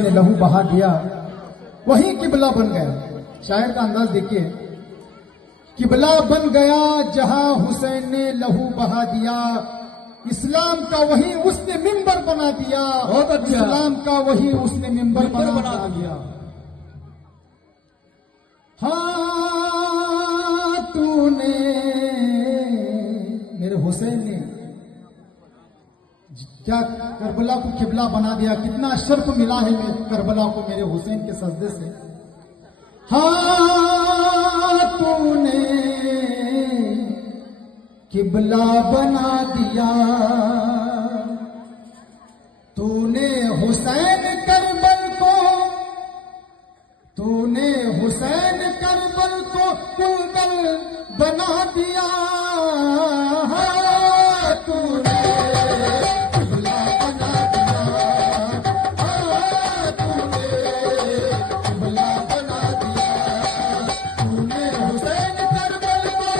हुसैन ने लहू बहा दिया, वही किबला बन गया। शायर का अंदाज देखिए, किबला बन गया जहां हुसैन ने लहू बहा दिया, इस्लाम का वही उसने मिंबर बना दिया। बहुत अच्छा। इस्लाम का वही उसने मिंबर बना दिया। हाँ तूने, मेरे हुसैन ने क्या करबला को किबला बना दिया। कितना शर्फ मिला है करबला को मेरे हुसैन के सजदे से। हाँ तूने किबला बना दिया, तूने हुसैन करबल को, तूने हुसैन करबल को कुंदल बना दिया। हाँ तूने किबला बना दिया, हाँ तूने किबला बना दिया। तूने हुसैन करबल को,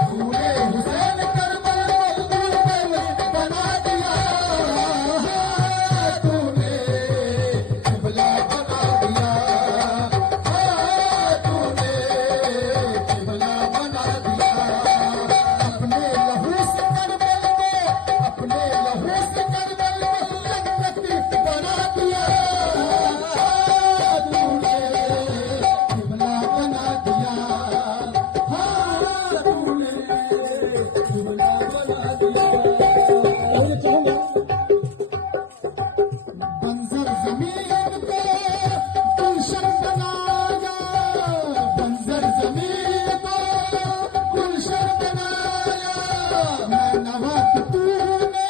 तूने हुसैन करबल को कुंदल बना दिया। हाँ तूने किबला बना दिया, हाँ तूने किबला बना दिया। अपने लहू से करबल को, अपने लहू से करबल को जन्नत बना दिया। तूने किबला बना दिया, हाँ तूने किबला बना दिया। बंजर जमीन को गुलशन बनाया, बंजर जमीन को गुलशन बनाया। मैं नवाब तूने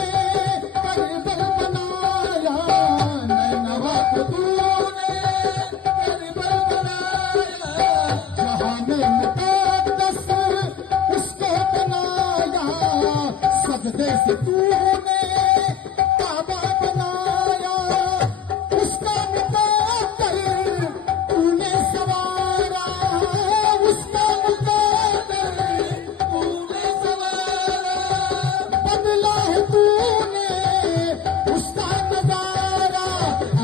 करबल बनाया, मैं नवाब तूने करबल बनाया। जहां में मुक़द्दस उसको बनाया, सजदे से तूने काबा बनाया। उसका मुक़द्दर तूने सवारा, उसका मुक़द्दर तूने सवारा। बदला है तूने उसका नजारा,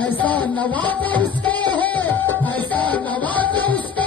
ऐसा नवाजा उसका है, ऐसा नवाजा उसका